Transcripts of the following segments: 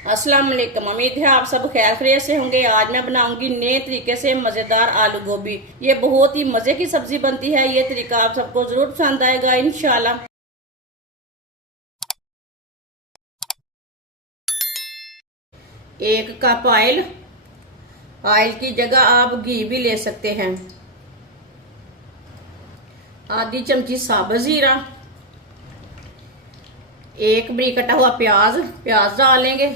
अस्सलाम वालेकुम। उम्मीद है आप सब खैर खैरियत से होंगे। आज मैं बनाऊंगी नए तरीके से मज़ेदार आलू गोभी। ये बहुत ही मज़े की सब्जी बनती है। ये तरीका आप सबको ज़रूर पसंद आएगा इंशाल्लाह। 1 कप ऑयल। ऑयल की जगह आप घी भी ले सकते हैं। आधी चमची साबुत जीरा। एक बरीक कटा हुआ प्याज डालेंगे,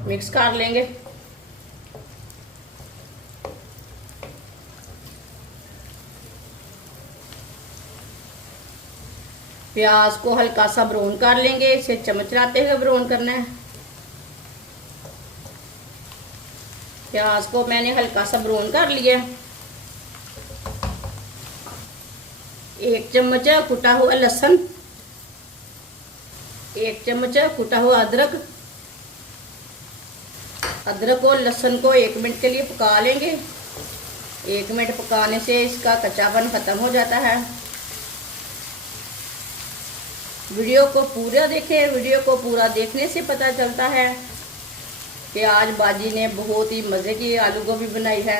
मिक्स कर लेंगे। प्याज को हल्का सा ब्राउन कर लेंगे, इसे चम्मच चलाते हुए ब्राउन करना है। प्याज को मैंने हल्का सा ब्राउन कर लिया। 1 चम्मच कुटा हुआ लहसुन, 1 चम्मच कुटा हुआ अदरक। अदरक और लहसुन को 1 मिनट के लिए पका लेंगे। 1 मिनट पकाने से इसका कच्चापन खत्म हो जाता है। वीडियो को पूरा देखें। वीडियो को पूरा देखने से पता चलता है कि आज बाजी ने बहुत ही मज़े की आलू गोभी बनाई है।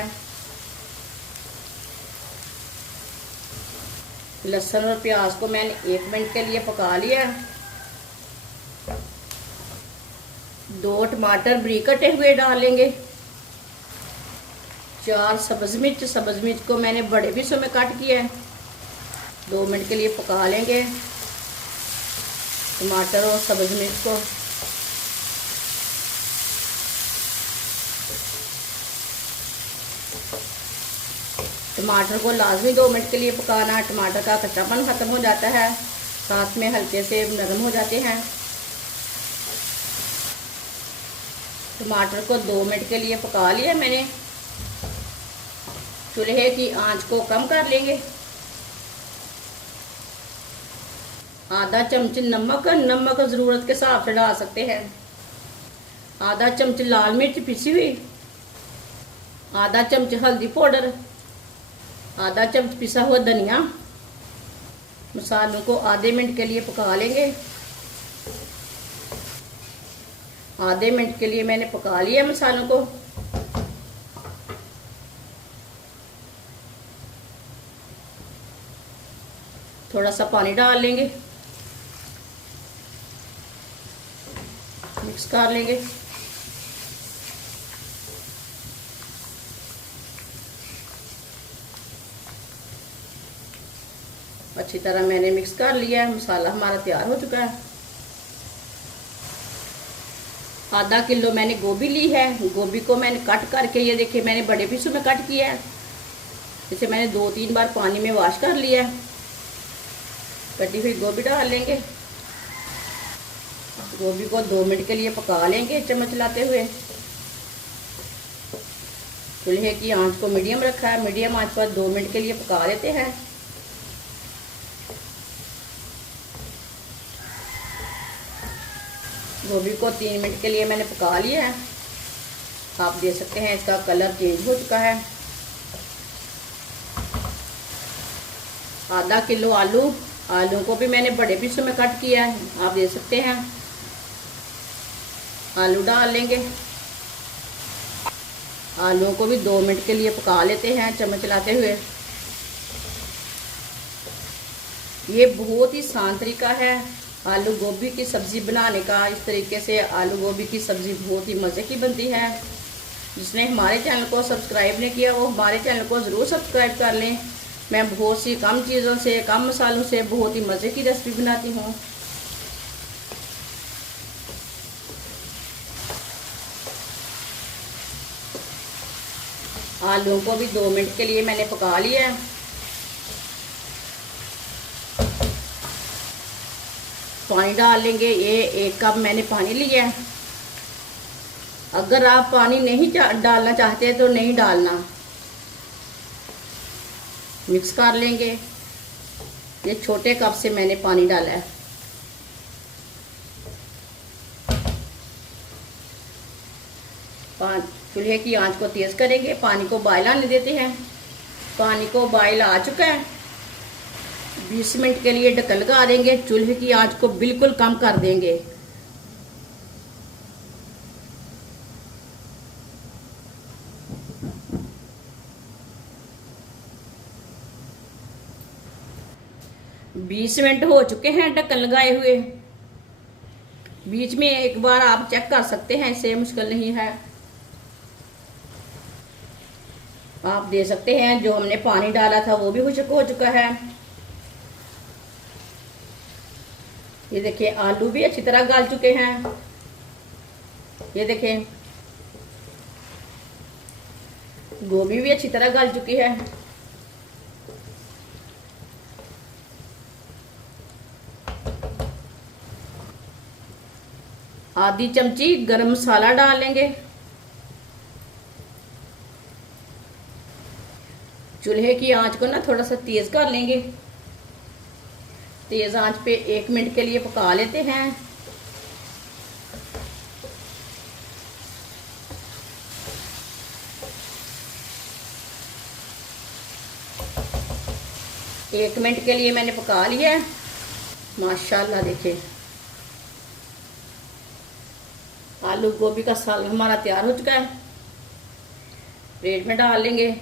लहसुन और प्याज को मैंने 1 मिनट के लिए पका लिया। 2 टमाटर बारीक कटे हुए डालेंगे। 4 सब्ज मिर्च को मैंने बड़े पीसों में काट किया है। 2 मिनट के लिए पका लेंगे टमाटर और सब्ज मिर्च को। टमाटर को लाजमी 2 मिनट के लिए पकाना। टमाटर का कच्चापन खत्म हो जाता है, साथ में हल्के से नरम हो जाते हैं। टमाटर को 2 मिनट के लिए पका लिया मैंने। चूल्हे की आंच को कम कर लेंगे। आधा चम्मच नमक ज़रूरत के हिसाब से डाल सकते हैं। आधा चम्मच लाल मिर्च पिसी हुई, आधा चम्मच हल्दी पाउडर, आधा चम्मच पिसा हुआ धनिया। मसालों को आधे मिनट के लिए पका लेंगे। आधे मिनट के लिए मैंने पका लिया मसालों को। थोड़ा सा पानी डाल लेंगे, मिक्स कर लेंगे। अच्छी तरह मैंने मिक्स कर लिया है। मसाला हमारा तैयार हो चुका है। आधा किलो मैंने गोभी ली है। गोभी को मैंने कट करके, ये देखिए मैंने बड़े पीसों में कट किया है। इसे मैंने 2-3 बार पानी में वॉश कर लिया है। कटी हुई गोभी डाल लेंगे। गोभी को 2 मिनट के लिए पका लेंगे चम्मच चलाते हुए। चूल्हे की आंच को मीडियम रखा है। मीडियम आंच पर 2 मिनट के लिए पका लेते हैं। गोभी को 3 मिनट के लिए मैंने पका लिया है। आप देख सकते हैं इसका कलर चेंज हो चुका है। आधा किलो आलू को भी मैंने बड़े पीसों में कट किया है। आप देख सकते हैं। आलू डाल लेंगे। आलूओं को भी 2 मिनट के लिए पका लेते हैं चम्मच चलाते हुए। ये बहुत ही आसान तरीका है आलू गोभी की सब्ज़ी बनाने का। इस तरीके से आलू गोभी की सब्ज़ी बहुत ही मज़े की बनती है। जिसने हमारे चैनल को सब्सक्राइब नहीं किया वो हमारे चैनल को ज़रूर सब्सक्राइब कर लें। मैं बहुत सी कम चीज़ों से, कम मसालों से बहुत ही मज़े की रेसिपी बनाती हूँ। आलूओं को भी 2 मिनट के लिए मैंने पका लिया है। पानी डाल लेंगे। ये 1 कप मैंने पानी लिया है। अगर आप पानी नहीं डालना चाहते तो नहीं डालना। मिक्स कर लेंगे। ये छोटे कप से मैंने पानी डाला है। चूल्हे की आंच को तेज करेंगे। पानी को बॉयल आने देते हैं। पानी को बॉयल आ चुका है। 20 मिनट के लिए ढक्कन लगा देंगे। चूल्हे की आंच को बिल्कुल कम कर देंगे। बीस मिनट हो चुके हैं ढक्कन लगाए हुए। बीच में एक बार आप चेक कर सकते हैं, इससे मुश्किल नहीं है। आप दे सकते हैं जो हमने पानी डाला था वो भी खुश्क हो चुका है। ये देखिए आलू भी अच्छी तरह गल चुके हैं। ये देखें गोभी भी अच्छी तरह गल चुकी है। आधी चमची गरम मसाला डाल लेंगे। चूल्हे की आंच को ना थोड़ा सा तेज कर लेंगे। तेज आंच पे 1 मिनट के लिए पका लेते हैं। एक मिनट के लिए मैंने पका लिया है। माशाल्लाह देखिए आलू गोभी का सालन हमारा तैयार हो चुका है। प्लेट में डाल लेंगे।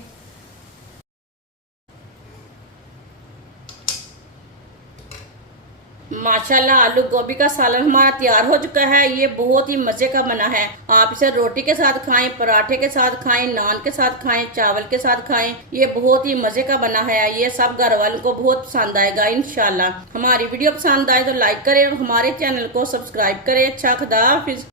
माशाल्लाह आलू गोभी का सालन हमारा तैयार हो चुका है। ये बहुत ही मजे का बना है। आप इसे रोटी के साथ खाएं, पराठे के साथ खाएं, नान के साथ खाएं, चावल के साथ खाएं। ये बहुत ही मजे का बना है। ये सब घर वालों को बहुत पसंद आएगा इंशाल्लाह। हमारी वीडियो पसंद आए तो लाइक करें और हमारे चैनल को सब्सक्राइब करें। अच्छा खुदा हाफिज।